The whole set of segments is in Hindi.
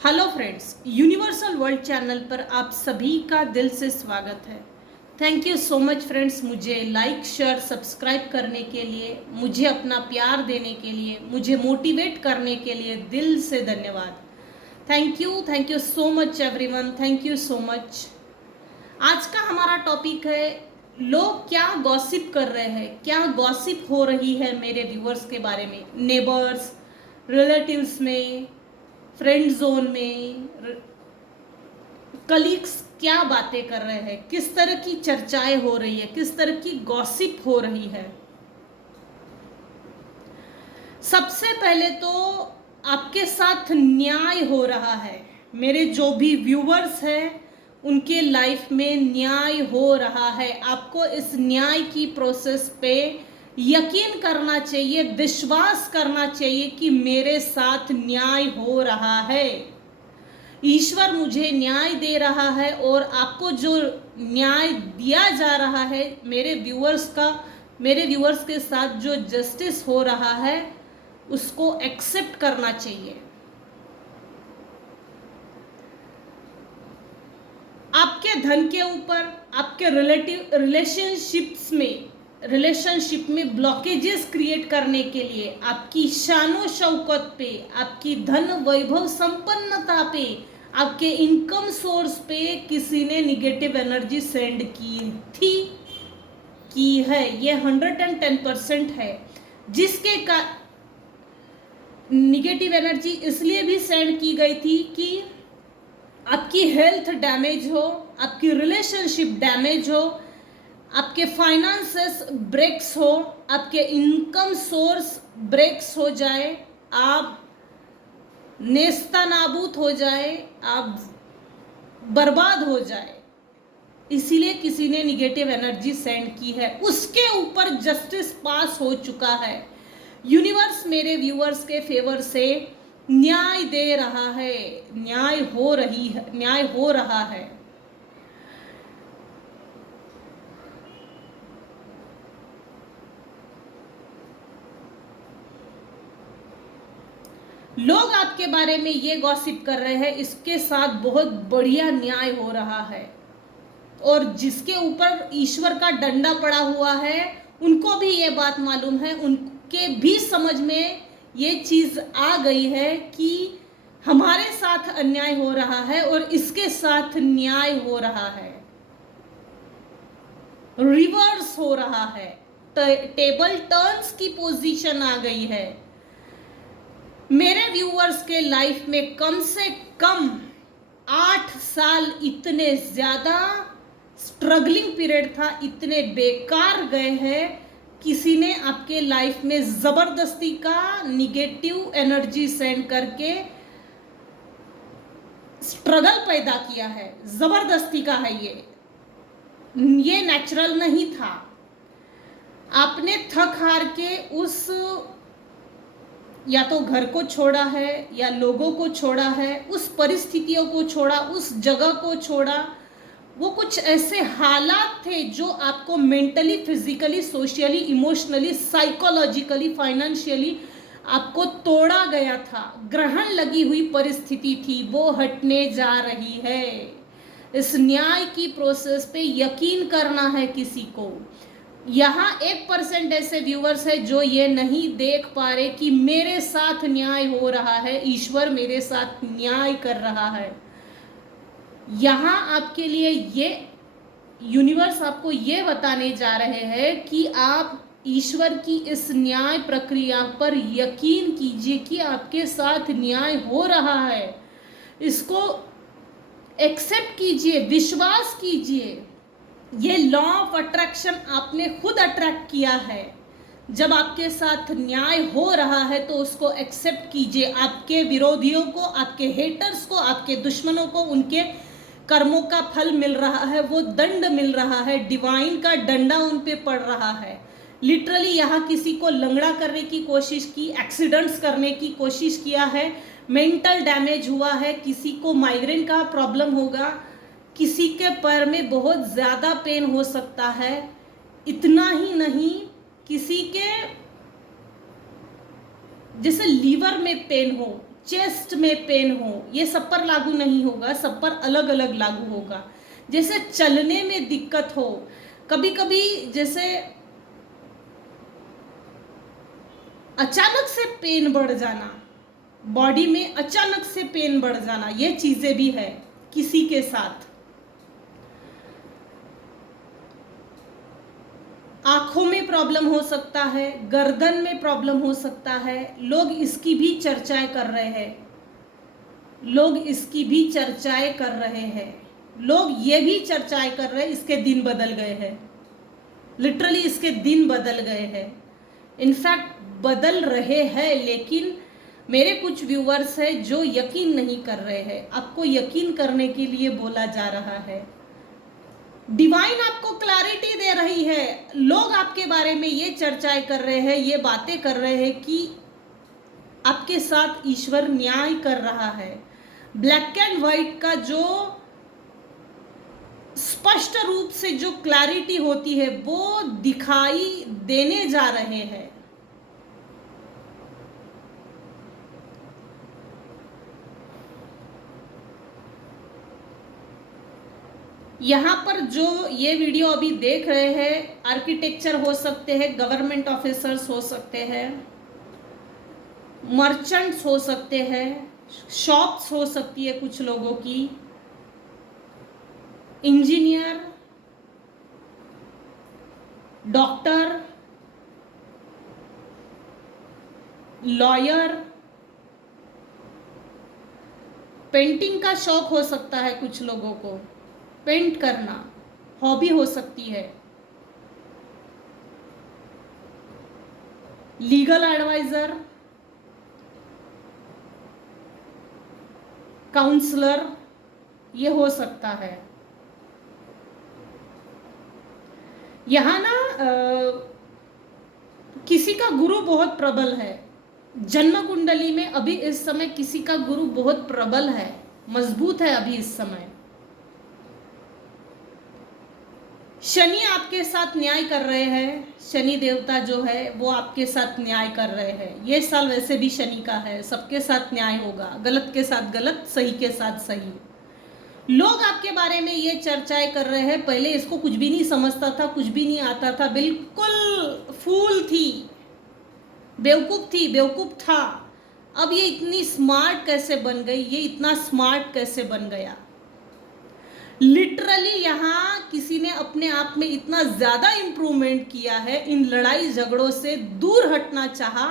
Hello friends, universal world channel पर आप सभी का दिल से स्वागत है। Thank you so much friends, मुझे लाइक शेयर सब्सक्राइब करने के लिए, मुझे अपना प्यार देने के लिए, मुझे मोटिवेट करने के लिए दिल से धन्यवाद। Thank you so much everyone, thank you so much. आज का हमारा टॉपिक है लोग क्या गॉसिप कर रहे हैं, क्या गॉसिप हो रही है मेरे व्यूअर्स के बारे में, नेबर्स, रिलेटिव्स में, फ्रेंड जोन में, कलीग्स क्या बातें कर रहे हैं, किस तरह की चर्चाएं हो रही है, किस तरह की गॉसिप हो रही है। सबसे पहले तो आपके साथ न्याय हो रहा है। मेरे जो भी व्यूवर्स हैं उनके लाइफ में न्याय हो रहा है। आपको इस न्याय की प्रोसेस पे यकीन करना चाहिए, विश्वास करना चाहिए कि मेरे साथ न्याय हो रहा है, ईश्वर मुझे न्याय दे रहा है। और आपको जो न्याय दिया जा रहा है, मेरे व्यूअर्स के साथ जो जस्टिस हो रहा है उसको एक्सेप्ट करना चाहिए। आपके धन के ऊपर, आपके रिलेशनशिप में ब्लॉकेजेस क्रिएट करने के लिए, आपकी शानो शौकत पे, आपकी धन वैभव संपन्नता पे, आपके इनकम सोर्स पे किसी ने निगेटिव एनर्जी सेंड की है। ये 110% है। जिसके का निगेटिव एनर्जी इसलिए भी सेंड की गई थी कि आपकी हेल्थ डैमेज हो, आपकी रिलेशनशिप डैमेज हो, आपके फाइनेंसेस ब्रेक्स हो, आपके इनकम सोर्स ब्रेक्स हो जाए, आप नेस्ता नाबूद हो जाए, आप बर्बाद हो जाए, इसीलिए किसी ने निगेटिव एनर्जी सेंड की है। उसके ऊपर जस्टिस पास हो चुका है। यूनिवर्स मेरे व्यूअर्स के फेवर से न्याय दे रहा है, न्याय हो रहा है। लोग आपके बारे में ये गॉसिप कर रहे हैं, इसके साथ बहुत बढ़िया न्याय हो रहा है। और जिसके ऊपर ईश्वर का डंडा पड़ा हुआ है उनको भी ये बात मालूम है, उनके भी समझ में ये चीज आ गई है कि हमारे साथ अन्याय हो रहा है और इसके साथ न्याय हो रहा है, रिवर्स हो रहा है, टेबल टर्न्स की पोजीशन आ गई है। मेरे व्यूअर्स के लाइफ में कम से कम 8 साल इतने ज्यादा स्ट्रगलिंग पीरियड था, इतने बेकार गए हैं। किसी ने आपके लाइफ में जबरदस्ती का निगेटिव एनर्जी सेंड करके स्ट्रगल पैदा किया है, जबरदस्ती का है। ये नेचुरल नहीं था। आपने थक हार के उस या तो घर को छोड़ा है या लोगों को छोड़ा है, उस परिस्थितियों को छोड़ा, उस जगह को छोड़ा। वो कुछ ऐसे हालात थे जो आपको mentally, physically, socially, emotionally, psychologically, financially आपको तोड़ा गया था। ग्रहण लगी हुई परिस्थिति थी, वो हटने जा रही है। इस न्याय की प्रोसेस पे यकीन करना है किसी को। यहाँ 1% ऐसे व्यूअर्स है जो ये नहीं देख पा रहे कि मेरे साथ न्याय हो रहा है, ईश्वर मेरे साथ न्याय कर रहा है। यहाँ आपके लिए ये यूनिवर्स आपको ये बताने जा रहे हैं कि आप ईश्वर की इस न्याय प्रक्रिया पर यकीन कीजिए कि आपके साथ न्याय हो रहा है। इसको एक्सेप्ट कीजिए, विश्वास कीजिए। ये लॉ ऑफ अट्रैक्शन आपने खुद अट्रैक्ट किया है। जब आपके साथ न्याय हो रहा है तो उसको एक्सेप्ट कीजिए। आपके विरोधियों को, आपके हेटर्स को, आपके दुश्मनों को उनके कर्मों का फल मिल रहा है, वो दंड मिल रहा है, डिवाइन का डंडा उन पे पड़ रहा है। लिटरली यहाँ किसी को लंगड़ा करने की कोशिश की, एक्सीडेंट्स करने की कोशिश किया है, मेंटल डैमेज हुआ है, किसी को माइग्रेन का प्रॉब्लम होगा, किसी के पैर में बहुत ज़्यादा पेन हो सकता है। इतना ही नहीं, किसी के जैसे लीवर में पेन हो, चेस्ट में पेन हो, ये सब पर लागू नहीं होगा, सब पर अलग अलग लागू होगा। जैसे चलने में दिक्कत हो, कभी कभी जैसे अचानक से पेन बढ़ जाना, बॉडी में अचानक से पेन बढ़ जाना, ये चीजें भी है किसी के साथ। आंखों में प्रॉब्लम हो सकता है, गर्दन में प्रॉब्लम हो सकता है। लोग इसकी भी चर्चाएं कर रहे हैं, लोग इसकी भी चर्चाएं कर रहे हैं, लोग ये भी चर्चाएं कर रहे हैं इसके दिन बदल गए हैं। लिटरली इसके दिन बदल गए हैं, इनफैक्ट बदल रहे हैं। लेकिन मेरे कुछ व्यूअर्स हैं जो यकीन नहीं कर रहे हैं। आपको यकीन करने के लिए बोला जा रहा है। डिवाइन आपको क्लैरिटी दे रही है। लोग आपके बारे में ये चर्चाएं कर रहे हैं, ये बातें कर रहे हैं कि आपके साथ ईश्वर न्याय कर रहा है। ब्लैक एंड व्हाइट का जो स्पष्ट रूप से जो क्लैरिटी होती है वो दिखाई देने जा रहे हैं। यहाँ पर जो ये वीडियो अभी देख रहे हैं, आर्किटेक्चर हो सकते हैं, गवर्नमेंट ऑफिसर्स हो सकते हैं, मर्चेंट्स हो सकते हैं, शॉप्स हो सकती है कुछ लोगों की, इंजीनियर, डॉक्टर, लॉयर, पेंटिंग का शौक हो सकता है कुछ लोगों को, पेंट करना हॉबी हो सकती है, लीगल एडवाइजर, काउंसलर, ये हो सकता है। यहाँ ना किसी का गुरु बहुत प्रबल है, जन्म कुंडली में अभी इस समय किसी का गुरु बहुत प्रबल है, मजबूत है अभी इस समय। शनि आपके साथ न्याय कर रहे हैं, शनि देवता जो है वो आपके साथ न्याय कर रहे हैं। ये साल वैसे भी शनि का है, सबके साथ न्याय होगा, गलत के साथ गलत, सही के साथ सही। लोग आपके बारे में ये चर्चाएं कर रहे हैं, पहले इसको कुछ भी नहीं समझता था, कुछ भी नहीं आता था, बिल्कुल फूल थी, बेवकूफ थी, बेवकूफ था, अब ये इतनी स्मार्ट कैसे बन गई, ये इतना स्मार्ट कैसे बन गया। लिटरली यहाँ किसी ने अपने आप में इतना ज़्यादा इम्प्रूवमेंट किया है, इन लड़ाई झगड़ों से दूर हटना चाहा।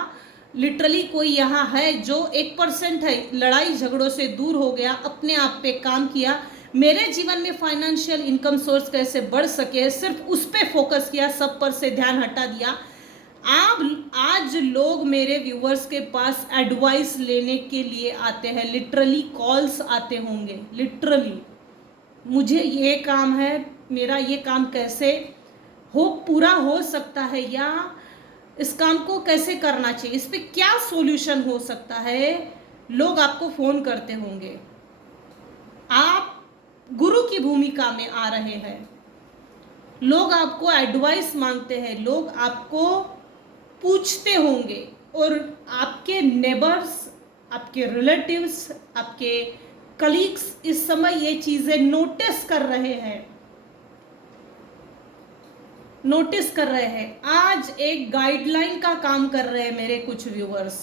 लिटरली कोई यहाँ है जो 1% है, लड़ाई झगड़ों से दूर हो गया, अपने आप पे काम किया, मेरे जीवन में फाइनेंशियल इनकम सोर्स कैसे बढ़ सके, सिर्फ उस पर फोकस किया, सब पर से ध्यान हटा दिया। आज लोग मेरे व्यूअर्स के पास एडवाइस लेने के लिए आते हैं, लिटरली कॉल्स आते होंगे, लिटरली मुझे ये काम है, मेरा ये काम कैसे पूरा हो सकता है, या इस काम को कैसे करना चाहिए, इस पे क्या सॉल्यूशन हो सकता है। लोग आपको फ़ोन करते होंगे, आप गुरु की भूमिका में आ रहे हैं, लोग आपको एडवाइस मांगते हैं, लोग आपको पूछते होंगे, और आपके नेबर्स, आपके रिलेटिव्स, आपके कलीग्स इस समय ये चीजें नोटिस कर रहे हैं, नोटिस कर रहे हैं। आज एक गाइडलाइन का काम कर रहे हैं मेरे कुछ व्यूअर्स।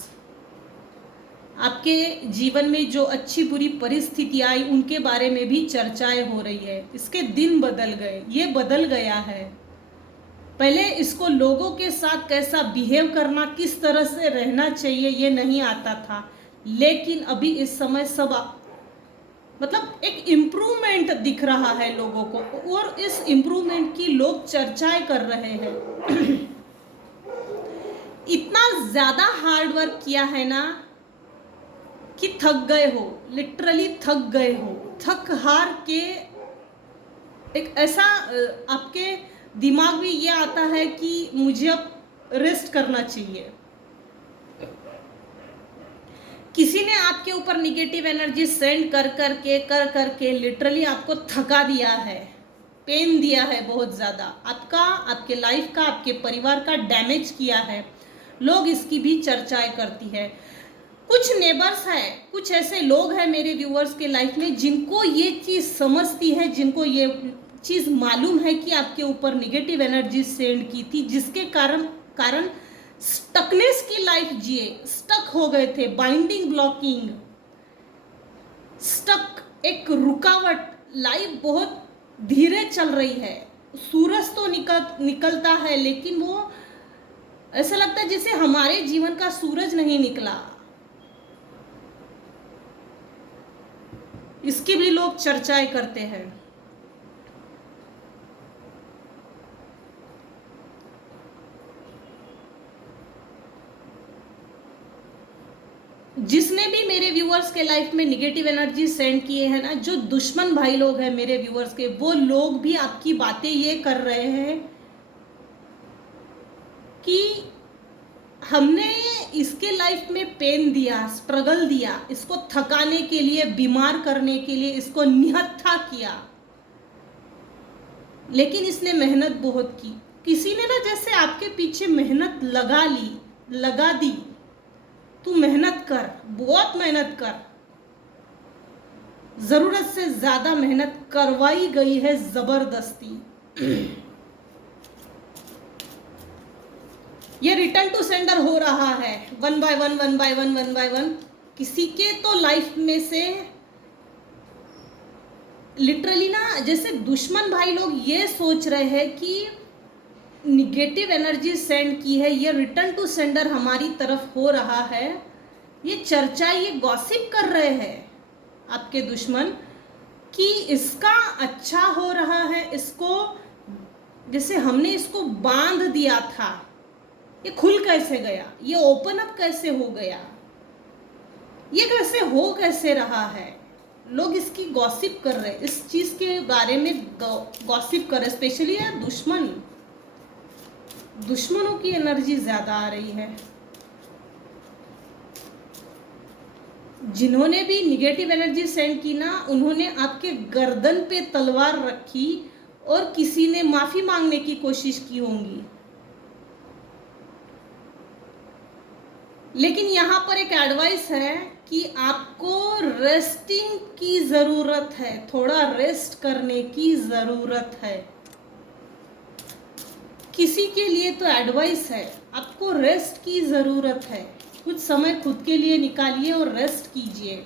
आपके जीवन में जो अच्छी बुरी परिस्थिति आई उनके बारे में भी चर्चाएं हो रही है। इसके दिन बदल गए, ये बदल गया है। पहले इसको लोगों के साथ कैसा बिहेव करना, किस तरह से रहना चाहिए, ये नहीं आता था, लेकिन अभी इस समय सब मतलब एक इम्प्रूवमेंट दिख रहा है लोगों को, और इस इम्प्रूवमेंट की लोग चर्चाएं कर रहे हैं। इतना ज़्यादा हार्ड वर्क किया है ना कि थक गए हो, लिटरली थक गए हो, थक हार के एक ऐसा आपके दिमाग में ये आता है कि मुझे अब रेस्ट करना चाहिए। किसी ने आपके ऊपर निगेटिव एनर्जी सेंड कर करके लिटरली आपको थका दिया है, पेन दिया है बहुत ज़्यादा, आपके लाइफ का, आपके परिवार का डैमेज किया है। लोग इसकी भी चर्चाएं करती है। कुछ नेबर्स है, कुछ ऐसे लोग हैं मेरे व्यूअर्स के लाइफ में जिनको ये चीज़ समझती है, जिनको ये चीज़ मालूम है कि आपके ऊपर निगेटिव एनर्जी सेंड की थी, जिसके कारण कारण स्टकनेस की लाइफ जिए, स्टक हो गए थे, बाइंडिंग ब्लॉकिंग, स्टक, एक रुकावट, लाइफ बहुत धीरे चल रही है, सूरज तो निकलता है लेकिन वो ऐसा लगता है जैसे हमारे जीवन का सूरज नहीं निकला। इसकी भी लोग चर्चाएं करते हैं। जिसने भी मेरे व्यूअर्स के लाइफ में निगेटिव एनर्जी सेंड किए हैं ना, जो दुश्मन भाई लोग हैं मेरे व्यूअर्स के, वो लोग भी आपकी बातें ये कर रहे हैं कि हमने इसके लाइफ में पेन दिया, स्ट्रगल दिया, इसको थकाने के लिए, बीमार करने के लिए, इसको निहत्था किया, लेकिन इसने मेहनत बहुत की। किसी ने ना जैसे आपके पीछे मेहनत लगा दी, तू मेहनत कर, बहुत मेहनत कर, जरूरत से ज्यादा मेहनत करवाई गई है जबरदस्ती। ये रिटर्न टू सेंडर हो रहा है, वन बाय वन। किसी के तो लाइफ में से लिटरली ना, जैसे दुश्मन भाई लोग ये सोच रहे हैं कि निगेटिव एनर्जी सेंड की है, ये रिटर्न टू सेंडर हमारी तरफ हो रहा है, ये चर्चा, ये गॉसिप कर रहे हैं आपके दुश्मन कि इसका अच्छा हो रहा है, इसको जैसे हमने इसको बांध दिया था, ये खुल कैसे गया, ये ओपन अप कैसे हो गया, ये कैसे रहा है। लोग इसकी गॉसिप कर रहे हैं, इस चीज के बारे में गॉसिप कर रहे हैं, स्पेशली यार दुश्मनों की एनर्जी ज्यादा आ रही है। जिन्होंने भी निगेटिव एनर्जी सेंड की ना, उन्होंने आपके गर्दन पे तलवार रखी और किसी ने माफी मांगने की कोशिश की होंगी, लेकिन यहाँ पर एक एडवाइस है कि आपको रेस्टिंग की जरूरत है, थोड़ा रेस्ट करने की जरूरत है। किसी के लिए तो एडवाइस है, आपको रेस्ट की जरूरत है, कुछ समय खुद के लिए निकालिए और रेस्ट कीजिए।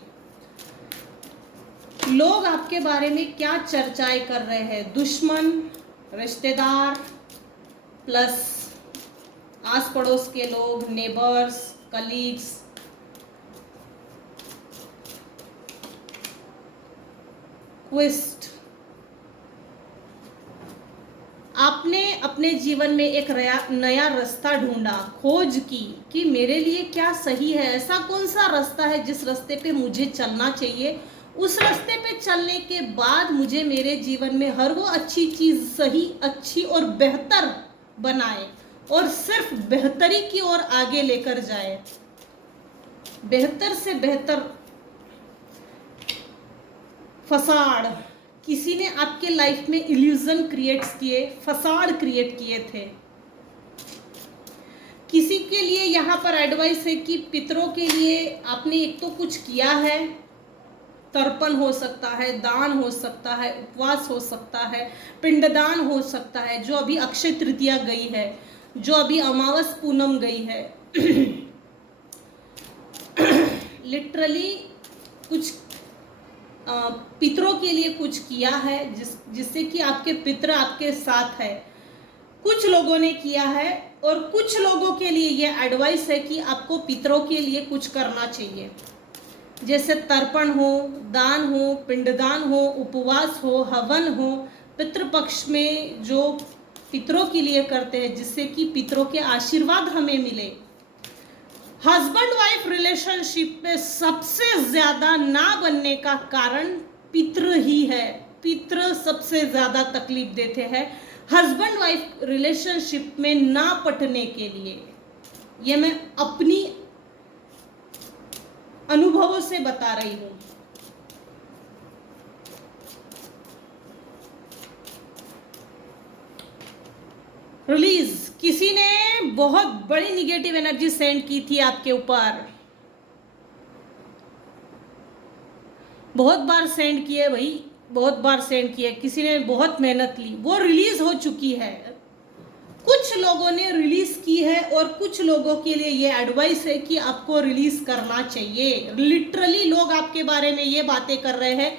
लोग आपके बारे में क्या चर्चाएं कर रहे हैं, दुश्मन, रिश्तेदार, प्लस आस पड़ोस के लोग, नेबर्स, कलीग्स, क्विस्ट। आपने अपने जीवन में एक नया रास्ता ढूंढा, खोज की कि मेरे लिए क्या सही है, ऐसा कौन सा रास्ता है जिस रास्ते पे मुझे चलना चाहिए, उस रास्ते पे चलने के बाद मुझे मेरे जीवन में हर वो अच्छी चीज सही, अच्छी और बेहतर बनाए और सिर्फ बेहतरी की ओर आगे लेकर जाए। बेहतर से बेहतर फसाड, किसी ने आपके लाइफ में इल्यूजन क्रिएट किए, फसाड क्रिएट किए थे। किसी के लिए यहाँ पर एडवाइस है कि पितरों के लिए आपने एक तो कुछ किया है, तर्पण हो सकता है, दान हो सकता है, उपवास हो सकता है, पिंडदान हो सकता है, जो अभी अक्षय तृतीया गई है, जो अभी अमावस पूनम गई है। लिटरली कुछ पितरों के लिए कुछ किया है, जिससे कि आपके पितर आपके साथ है। कुछ लोगों ने किया है और कुछ लोगों के लिए ये एडवाइस है कि आपको पितरों के लिए कुछ करना चाहिए, जैसे तर्पण हो, दान हो, पिंडदान हो, उपवास हो, हवन हो, पितृपक्ष में जो पितरों के लिए करते हैं, जिससे कि पितरों के आशीर्वाद हमें मिले। हस्बैंड वाइफ रिलेशनशिप में सबसे ज्यादा ना बनने का कारण पितृ ही है। पितृ सबसे ज्यादा तकलीफ देते हैं हस्बैंड वाइफ रिलेशनशिप में ना पटने के लिए। ये मैं अपनी अनुभवों से बता रही हूं। रिलीज, किसी ने बहुत बड़ी निगेटिव एनर्जी सेंड की थी आपके ऊपर, बहुत बार सेंड किए भाई, बहुत बार सेंड किए, किसी ने बहुत मेहनत ली, वो रिलीज हो चुकी है। कुछ लोगों ने रिलीज की है और कुछ लोगों के लिए ये एडवाइस है कि आपको रिलीज करना चाहिए। लिटरली लोग आपके बारे में ये बातें कर रहे हैं।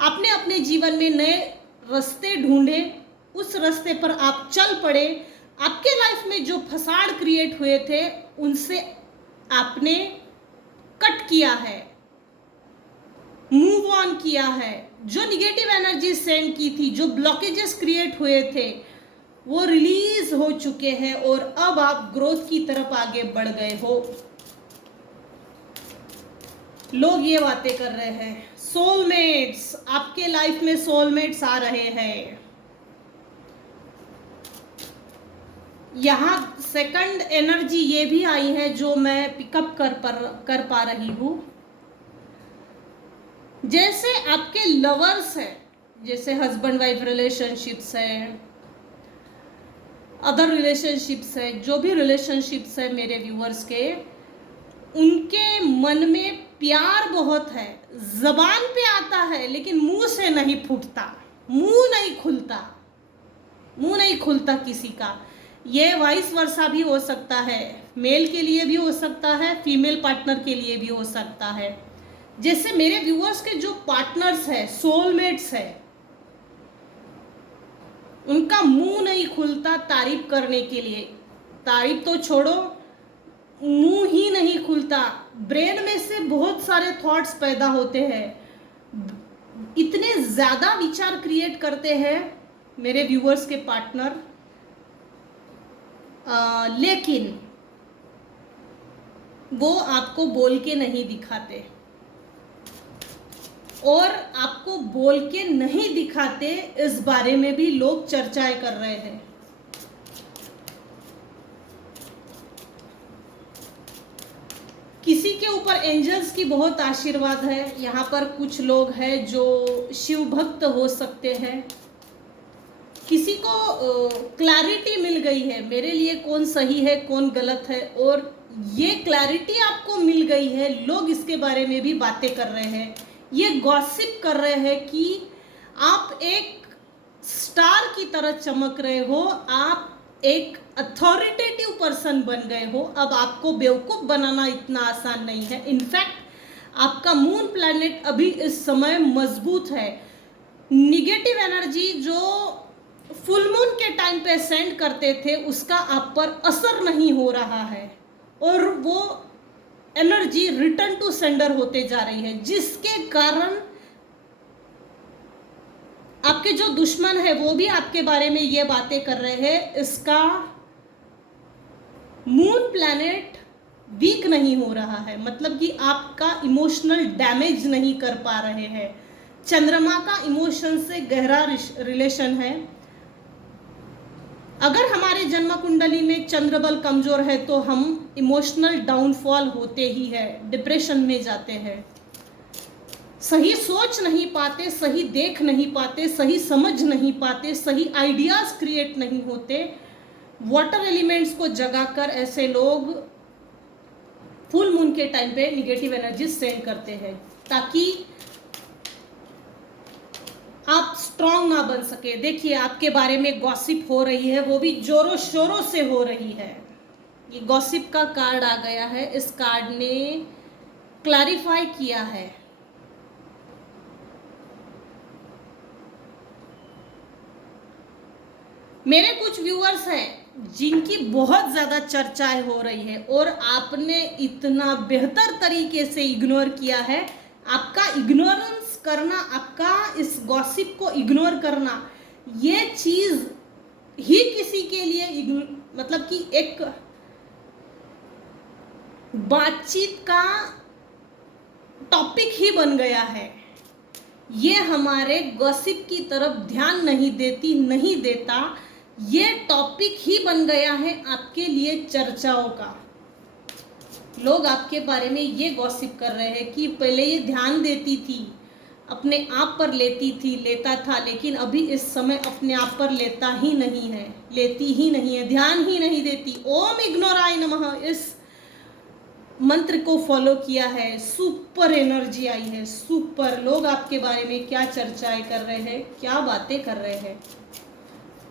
आपने अपने जीवन में नए रास्ते ढूंढे, उस रास्ते पर आप चल पड़े, आपके लाइफ में जो फसाड क्रिएट हुए थे उनसे आपने कट किया है, मूव ऑन किया है। जो निगेटिव एनर्जी सेंड की थी, जो ब्लॉकेजेस क्रिएट हुए थे, वो रिलीज हो चुके हैं और अब आप ग्रोथ की तरफ आगे बढ़ गए हो। लोग ये बातें कर रहे हैं। सोलमेट्स, आपके लाइफ में सोलमेट्स आ रहे हैं। यहां सेकंड एनर्जी ये भी आई है जो मैं पिकअप कर पा रही हूं। जैसे आपके लवर्स हैं, जैसे हस्बैंड वाइफ रिलेशनशिप्स है, अदर रिलेशनशिप्स है, जो भी रिलेशनशिप्स है मेरे व्यूअर्स के, उनके मन में प्यार बहुत है, जबान पे आता है लेकिन मुंह से नहीं फूटता, मुंह नहीं खुलता किसी का। ये वाइस वर्सा भी हो सकता है, मेल के लिए भी हो सकता है, फीमेल पार्टनर के लिए भी हो सकता है। जैसे मेरे व्यूअर्स के जो पार्टनर्स है, सोलमेट्स है, उनका मुंह नहीं खुलता तारीफ करने के लिए। तारीफ तो छोड़ो, मुंह ही नहीं खुलता। ब्रेन में से बहुत सारे थॉट्स पैदा होते हैं, इतने ज्यादा विचार क्रिएट करते हैं मेरे व्यूअर्स के पार्टनर, लेकिन वो आपको बोल के नहीं दिखाते, और आपको बोल के नहीं दिखाते इस बारे में भी लोग चर्चाएं कर रहे हैं। किसी के ऊपर एंजल्स की बहुत आशीर्वाद है। यहाँ पर कुछ लोग हैं जो शिव भक्त हो सकते हैं। किसी को क्लैरिटी मिल गई है मेरे लिए कौन सही है कौन गलत है, और ये क्लैरिटी आपको मिल गई है। लोग इसके बारे में भी बातें कर रहे हैं, ये गॉसिप कर रहे हैं कि आप एक स्टार की तरह चमक रहे हो, आप एक अथॉरिटेटिव पर्सन बन गए हो। अब आपको बेवकूफ़ बनाना इतना आसान नहीं है। इनफैक्ट आपका मून प्लैनेट अभी इस समय मजबूत है। निगेटिव एनर्जी जो फुल मून के टाइम पे सेंड करते थे उसका आप पर असर नहीं हो रहा है, और वो एनर्जी रिटर्न टू सेंडर होते जा रही है, जिसके कारण आपके जो दुश्मन है वो भी आपके बारे में ये बातें कर रहे हैं। इसका मून प्लैनेट वीक नहीं हो रहा है, मतलब कि आपका इमोशनल डैमेज नहीं कर पा रहे हैं। चंद्रमा का इमोशन से गहरा रिलेशन है। अगर हमारे जन्म कुंडली में चंद्रबल कमजोर है तो हम इमोशनल डाउनफॉल होते ही है, डिप्रेशन में जाते हैं, सही सोच नहीं पाते, सही देख नहीं पाते, सही समझ नहीं पाते, सही आइडियाज क्रिएट नहीं होते। वाटर एलिमेंट्स को जगाकर ऐसे लोग फुल मून के टाइम पे निगेटिव एनर्जी सेंड करते हैं ताकि आप स्ट्रांग ना बन सके। देखिए आपके बारे में गॉसिप हो रही है, वो भी जोरों शोरों से हो रही है। ये गॉसिप का कार्ड आ गया है। इस कार्ड ने क्लैरिफाई किया है। मेरे कुछ व्यूअर्स हैं जिनकी बहुत ज़्यादा चर्चाएं हो रही है और आपने इतना बेहतर तरीके से इग्नोर किया है। आपका इग्नोरेंस करना, आपका इस गॉसिप को इग्नोर करना, ये चीज़ ही किसी के लिए मतलब कि एक बातचीत का टॉपिक ही बन गया है। ये हमारे गॉसिप की तरफ ध्यान नहीं देता। ये टॉपिक ही बन गया है आपके लिए चर्चाओं का। लोग आपके बारे में ये गॉसिप कर रहे हैं कि पहले ये ध्यान देती थी, अपने आप पर लेता था, लेकिन अभी इस समय अपने आप पर लेती ही नहीं है, ध्यान ही नहीं देती। ओम इग्नोराय नमः। इस मंत्र को फॉलो किया है, सुपर एनर्जी आई है, सुपर। लोग आपके बारे में क्या चर्चाएं कर रहे हैं, क्या बातें कर रहे हैं,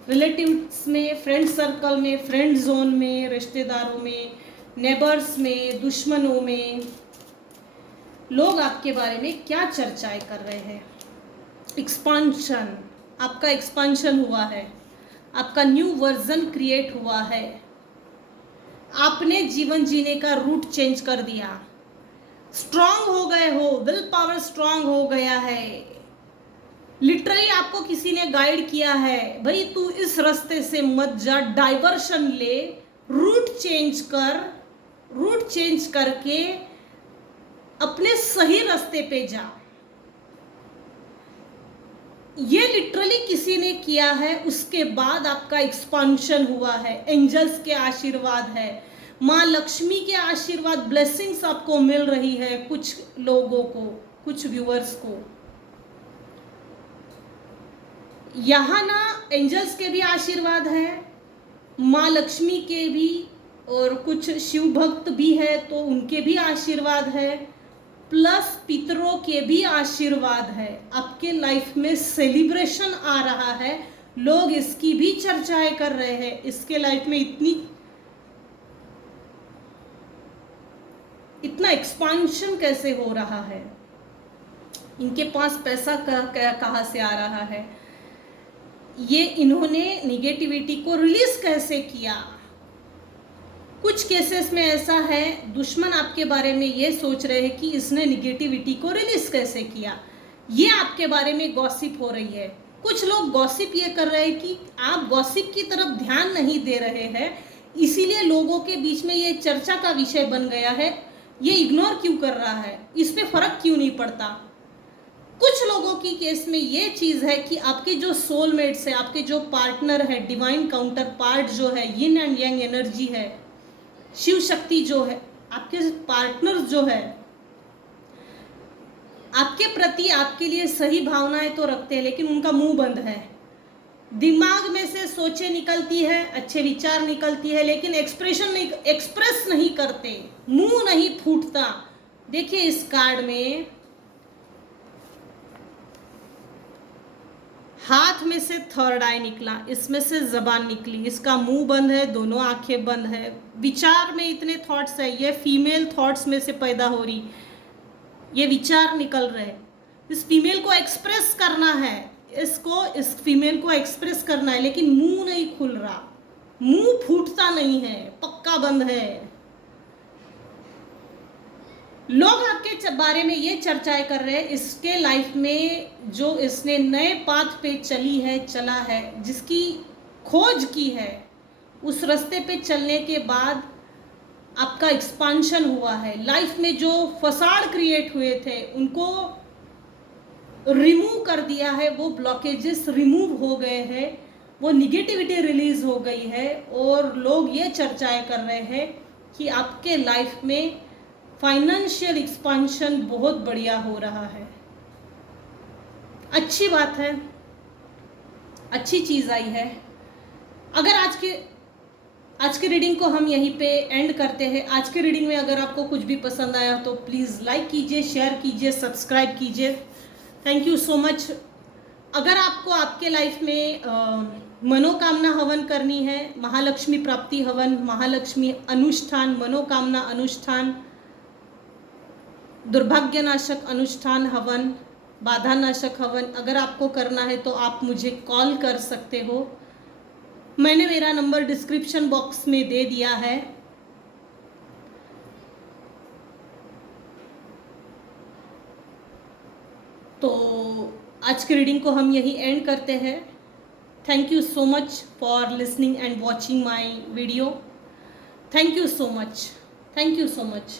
रिलेटिव्स में, फ्रेंड सर्कल में, फ्रेंड जोन में, रिश्तेदारों में, नेबर्स में, दुश्मनों में, लोग आपके बारे में क्या चर्चाएं कर रहे हैं। एक्सपांशन, आपका एक्सपांशन हुआ है, आपका न्यू वर्जन क्रिएट हुआ है, आपने जीवन जीने का रूट चेंज कर दिया, स्ट्रांग हो गए हो, विल पावर स्ट्रांग हो गया है। लिटरली आपको किसी ने गाइड किया है, भाई तू इस रास्ते से मत जा, डाइवर्शन ले, रूट चेंज कर, रूट चेंज करके अपने सही रास्ते पे जा। ये लिटरली किसी ने किया है, उसके बाद आपका एक्सपांशन हुआ है। एंजल्स के आशीर्वाद है, माँ लक्ष्मी के आशीर्वाद, ब्लेसिंग्स आपको मिल रही है, कुछ लोगों को, कुछ व्यूअर्स को। यहाँ ना एंजल्स के भी आशीर्वाद है, माँ लक्ष्मी के भी, और कुछ शिव भक्त भी है तो उनके भी आशीर्वाद है, प्लस पितरों के भी आशीर्वाद है। आपके लाइफ में सेलिब्रेशन आ रहा है, लोग इसकी भी चर्चाएं कर रहे हैं। इसके लाइफ में इतना एक्सपांशन कैसे हो रहा है, इनके पास पैसा कहाँ से आ रहा है, ये इन्होंने निगेटिविटी को रिलीज कैसे किया। कुछ केसेस में ऐसा है, दुश्मन आपके बारे में ये सोच रहे हैं कि इसने निगेटिविटी को रिलीज कैसे किया, ये आपके बारे में गॉसिप हो रही है। कुछ लोग गॉसिप ये कर रहे हैं कि आप गॉसिप की तरफ ध्यान नहीं दे रहे हैं, इसीलिए लोगों के बीच में ये चर्चा का विषय बन गया है। ये इग्नोर क्यों कर रहा है, इस पे फर्क क्यों नहीं पड़ता। कुछ लोगों की केस में ये चीज़ है कि आपके जो सोलमेट्स है, आपके जो पार्टनर है, डिवाइन काउंटर पार्ट जो है, यिन एंड यंग एनर्जी है, शिव शक्ति जो है, आपके पार्टनर जो है, आपके प्रति आपके लिए सही भावनाएं तो रखते हैं, लेकिन उनका मुंह बंद है। दिमाग में से सोचें निकलती है, अच्छे विचार निकलती है, लेकिन एक्सप्रेस नहीं करते, मुंह नहीं फूटता। देखिए इस कार्ड में हाथ में से थर्ड आई निकला, इसमें से जबान निकली, इसका मुंह बंद है, दोनों आंखें बंद है। विचार में इतने थॉट्स है, ये फीमेल थॉट्स में से पैदा हो रही, ये विचार निकल रहे। इस फीमेल को एक्सप्रेस करना है, इस फीमेल को एक्सप्रेस करना है, लेकिन मुंह नहीं खुल रहा, मुंह फूटता नहीं है, पक्का बंद है। लोग आपके बारे में ये चर्चाएं कर रहे हैं, इसके लाइफ में जो इसने नए पाथ पे चला है, जिसकी खोज की है, उस रास्ते पे चलने के बाद आपका एक्सपांशन हुआ है। लाइफ में जो फसाड क्रिएट हुए थे उनको रिमूव कर दिया है, वो ब्लॉकेजेस रिमूव हो गए हैं, वो निगेटिविटी रिलीज हो गई है, और लोग ये चर्चाएं कर रहे हैं कि आपके लाइफ में फाइनेंशियल एक्सपांशन बहुत बढ़िया हो रहा है। अच्छी बात है, अच्छी चीज़ आई है। अगर आज की रीडिंग को हम यहीं पे एंड करते हैं। आज की रीडिंग में अगर आपको कुछ भी पसंद आया तो प्लीज़ लाइक कीजिए, शेयर कीजिए, सब्सक्राइब कीजिए। Thank you so much. अगर आपको आपके लाइफ में मनोकामना हवन करनी है, महालक्ष्मी प्राप्ति हवन, महालक्ष्मी अनुष्ठान, मनोकामना अनुष्ठान, दुर्भाग्यनाशक अनुष्ठान हवन, बाधा नाशक हवन, अगर आपको करना है तो आप मुझे कॉल कर सकते हो। मैंने मेरा नंबर डिस्क्रिप्शन बॉक्स में दे दिया है। तो आज की रीडिंग को हम यही एंड करते हैं। Thank you so much for listening and watching my video. Thank you so much, thank you so much.